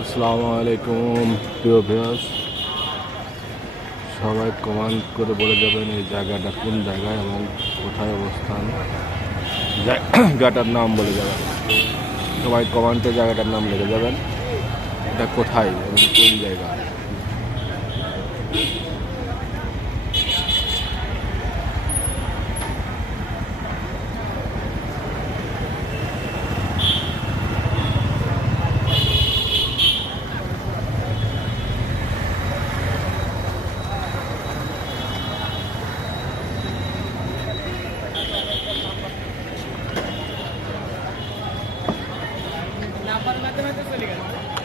আসসালামু আলাইকুম, প্রিয় ভিউয়ার্স সবাই কমান্ড করে বলে যাবেন এই জায়গাটা কোন জায়গায় এবং কোথায় অবস্থান। জায়গাটার নাম বলে যাবেন। সবাই কমান্ডে জায়গাটার নাম লিখে যাবেন। এটা কোথায় এবং কোন জায়গা? matemáticas